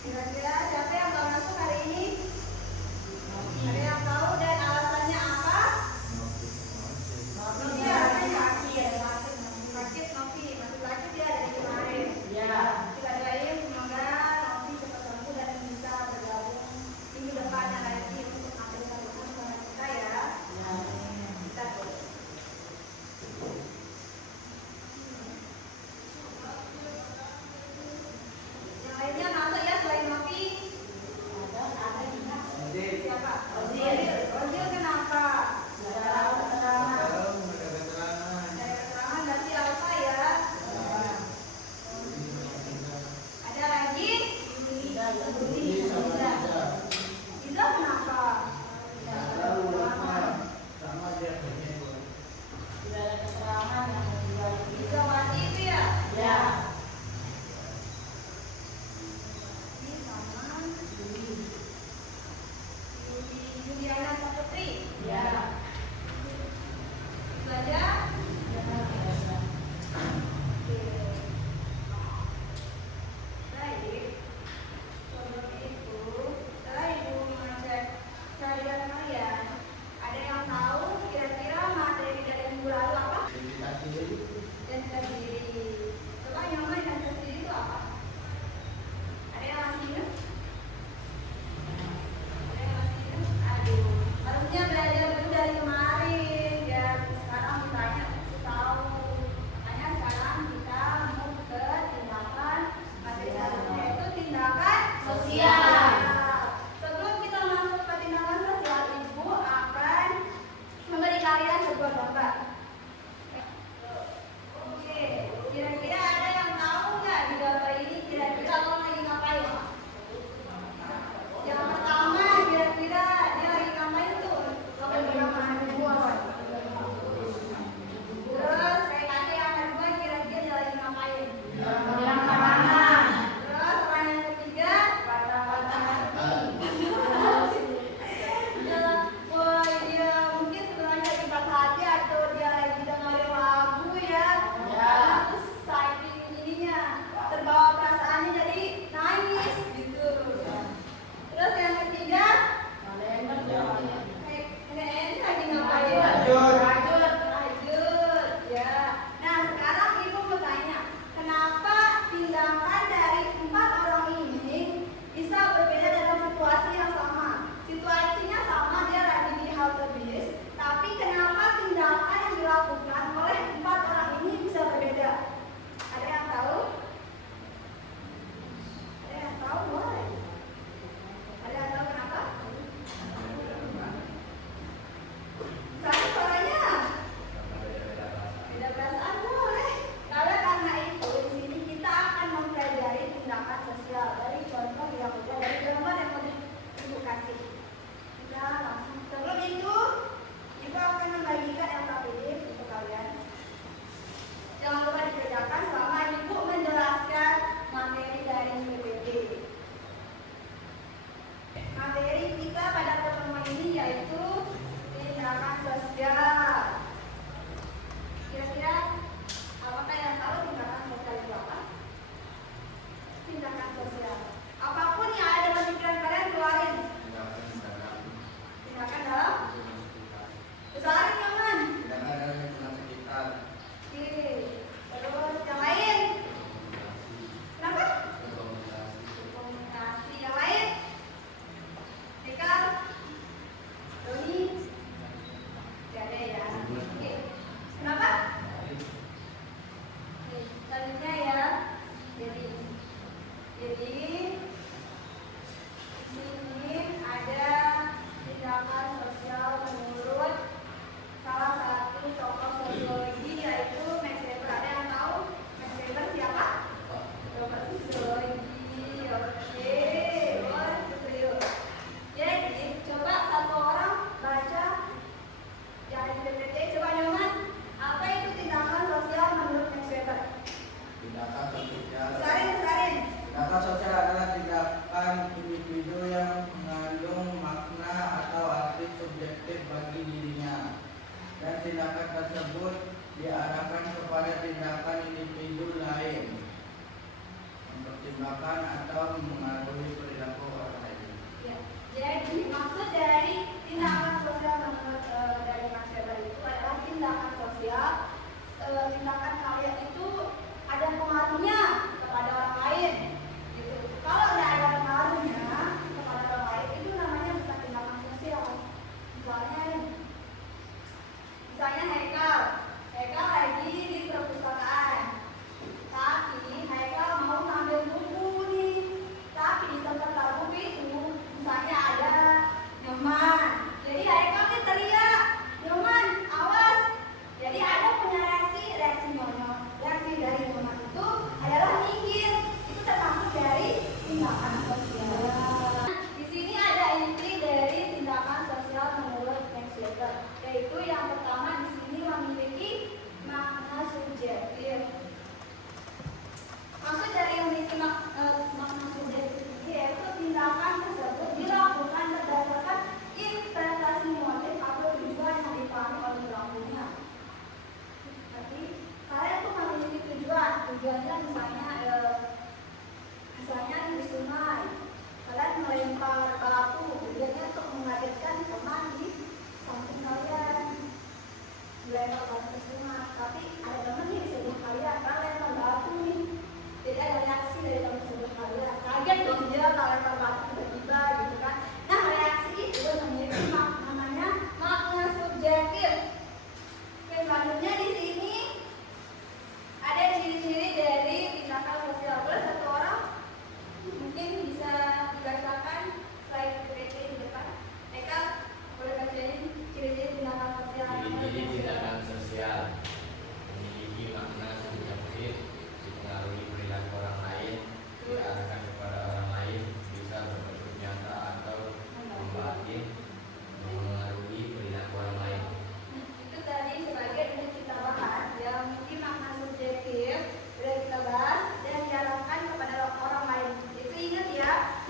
Kira-kira siapa yang nggak masuk hari ini? Ada yang tahu dan alasannya apa? Novi alasannya sakit. Sakit Novi, masih sakit ya dari kemarin. Ya. Kita doain semoga Novi cepat sembuh dan bisa bergabung minggu depannya lagi untuk ambil satu sama kita ya. Kita doain. Yang lainnya masuk ya selain Novi. Ada juga. Siapa? Ozil kenapa? Ada keterangan dari Alfa ya. Ada lagi? Iza kenapa? Iza mati itu ya? Ini sama Juliana Saputri. Itu aja. Baik. Sebelum itu, setelah Ibu mengecek kehadiran kalian, ada yang tahu kira-kira materi dari minggu lalu apa? Identitas diri. Coba nyaman identitas diri itu apa? Ada yang masih ingat? Ada yang masih ingat? Aduh, harusnya belajar dulu dari kemarin biar sekarang ditanya mesti tahu. Makanya sekarang kita mau ke tindakan materi satunya yaitu tindakan sosial. Sebelum kita masuk ke tindakan sosial, Ibu akan memberi kalian sebuah gambar. Oke, kira-kira ada yang tahu nggak di gambar ini kira-kira lo lagi ngapain? Yang pertama kira-kira dia lagi ngapain tuh? Lo lagi ngapain? Terus kayak tadi yang kedua kira-kira dia lagi ngapain? Terus orang yang ketiga? Wah, dia mungkin sebenarnya lagi patah hati atau dia lagi dengerin lagu ya. Terus saking ininya terbawa perasaannya jadi nangis gitu. Terus yang ketiga, ini lagi ngapain? Lanjut, ya. Nah, sekarang Ibu mau tanya, kenapa tindakan dari 4 orang ini bisa berbeda dalam situasi yang sama? Situasinya sama, dia lagi di halte bis, tapi kenapa tindakan yang dilakukan oleh 4 orang ini bisa berbeda? Ada yang tahu? Ada yang tahu? Boleh. Ada yang tahu kenapa? Satu suaranya. Beda perasaan boleh. Karena itu di sini kita akan mempelajari tindakan sosial dari contoh yang udah dari gambar yang udah Ibu kasih. Kita langsung. Sebelum itu, Ibu akan membagikan LKPD untuk kalian. Jangan lupa dikerjakan selama Ibu menjelaskan materi dari PPT. Materi kita pada pertemuan ini yaitu tindakan sosial. Kira-kira apakah yang tahu tindakan sosial itu apa? Tindakan sosial. Apapun yang ada dalam pikiran kalian keluarin. Tindakan dalam besarin nyaman. Oke. Terus yang lain? Kenapa? Komunikasi. Yang lain? Dekal? Doni? Gak ada ya? Oke. Kenapa? Oke. Selanjutnya ya. Jadi sini ada tindakan sosial menurut salah satu tokoh sosiologi yaitu Max Weber. Ada yang tahu Max Weber siapa? Tokoh sosiologi. Oke, boleh betul. Jadi coba satu orang baca yang di PPT. Coba nyaman. Apa itu tindakan sosial menurut Max Weber? Besarin. Tindakan sosial adalah tindakan individu yang mengandung makna atau arti subjektif bagi dirinya, dan tindakan tersebut diarahkan kepada tindakan individu lain, mempertimbangkan atau mengaruhi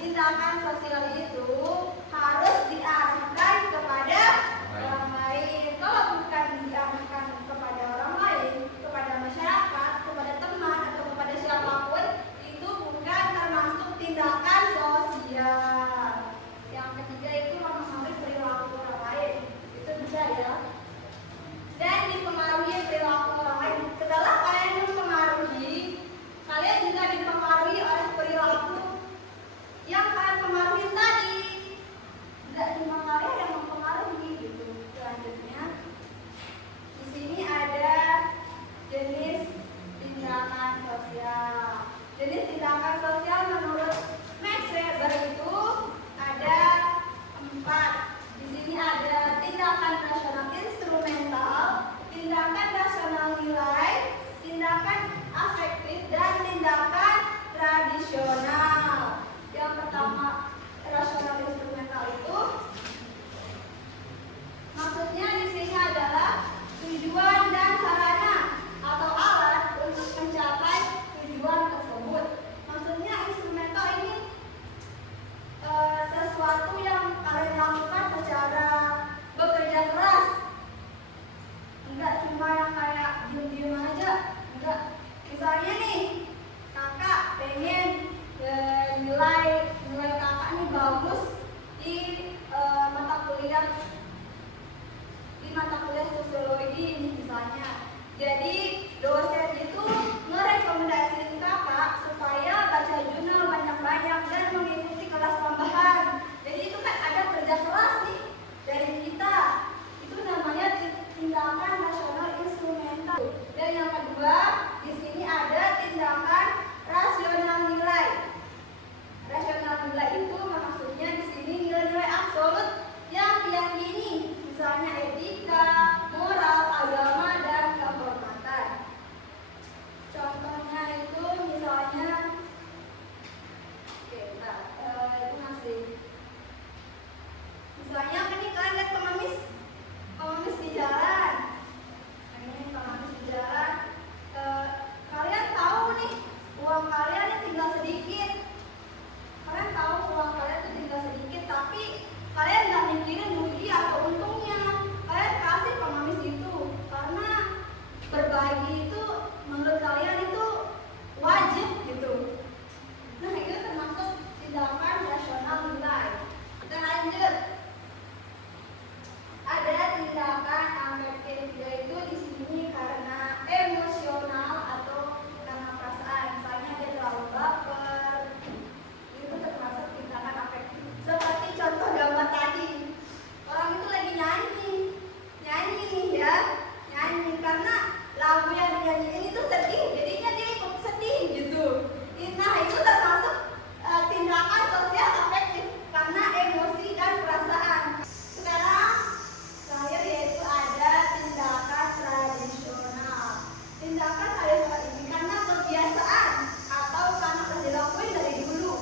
tindakan sosial itu harus diarahkan kepada orang lain. Kalau bukan diarahkan kepada orang lain, kepada masyarakat, kepada teman atau kepada siapapun, itu bukan termasuk tindakan sosial. Yang ketiga itu mempengaruhi perilaku orang lain. Itu bisa ya. Dan dipengaruhi perilaku orang lain. Setelah kalian mempengaruhi, kalian juga dipengaruhi oleh perilaku yang kalian pengaruhi tadi. Tidak cuma kalian yang mempengaruhi gitu. Selanjutnya, di sini ada jenis tindakan sosial. Jenis tindakan sosial menurut Max Weber itu ada 4. Di sini ada tindakan rasional instrumental, tindakan rasional nilai, tindakan afektif, dan tindakan tradisional. Yang pertama, rasional instrumental itu maksudnya di sini adalah tujuan dan sarana atau alat untuk mencapai tujuan tersebut. Maksudnya instrumental ini sesuatu yang kalian lakukan secara bekerja keras. Enggak cuma yang kayak diem-diem aja. Enggak. Misalnya nih, kakak pengen nilai kakak ini bagus di mata kuliah sosiologi ini misalnya. Jadi dosen itu merekomendasikan kakak supaya baca jurnal banyak-banyak dan mengikuti kelas tambahan. Jadi itu kan ada kerja keras nih dari kita. Itu namanya tindakan rasional instrumental. Dan yang kedua, di sini ada tindakan rasional nilai. Rasional nilai itu maksudnya di sini nilai-nilai absolut yang diyakini, misalnya etika, moral, agama, dan kehormatan. Contohnya itu misalnya, itu masih. Misalnya ini kalian lihat pengemis di jalan. Ini pengemis di jalan. Kalian tahu nih uang kalian ini tinggal sedikit. Kalian tahu uang kalian itu tinggal sedikit, tapi kalian nggak mikirin rugi atau untungnya. Kalian kasih pengemis itu karena berbagi itu menurut kalian itu wajib gitu. Nah itu termasuk tindakan rasional nilai. Kita lanjut. Ada tindakan afektif, yaitu di sini karena emosional atau karena perasaan. Misalnya dia terlalu baper, itu termasuk tindakan afektif. Seperti contoh gambar tadi, orang itu lagi nyanyi nih ya, nyanyi karena lagu yang dinyanyiin itu sedih, jadinya dia ikut sedih gitu. Nah itu termasuk tindakan sosial afektif karena emosi dan perasaan. Sekarang terakhir yaitu ada tindakan tradisional. Tindakan tradisional ini karena kebiasaan atau karena sudah dilakuin dari dulu.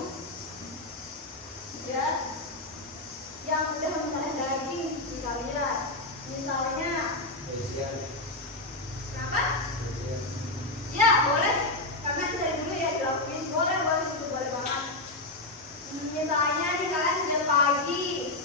Ya, yang udah mendarah daging di kalian. Misalnya, kenapa? Ya boleh, karena itu dari dulu ya dilakuin. Boleh itu boleh banget. Misalnya nih kalian sejak pagi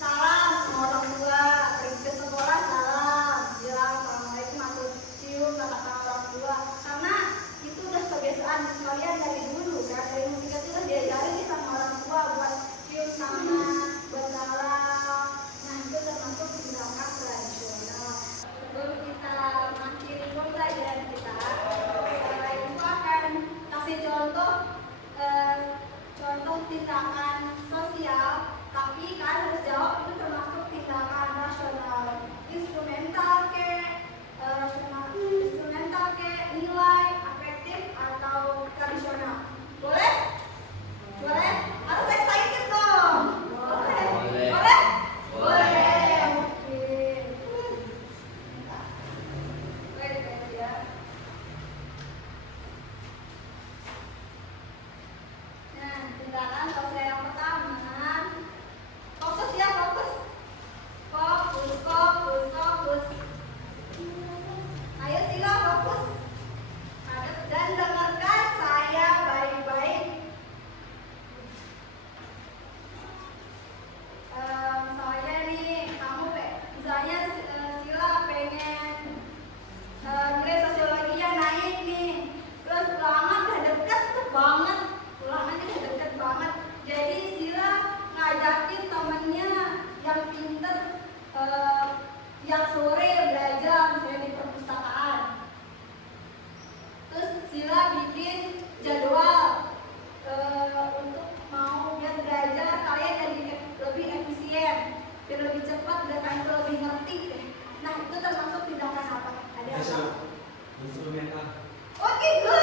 salam sama orang tua, pergi ke sekolah salam, bilang assalamualaikum atau cium kata orang tua. Karena itu udah kebiasaan kalian dari dulu kan, dari musik itu udah diajarin nih sama orang tua buat cium tangan, buat salam. Nah itu termasuk tindakan tradisional. Sebelum kita mengakhiri pembelajaran kita, ibu akan kasih contoh tindakan biar lebih cepat, biar kamu lebih ngerti deh. Nah, itu termasuk tindakan apa? Ada apa? Instrumental. Oke, good.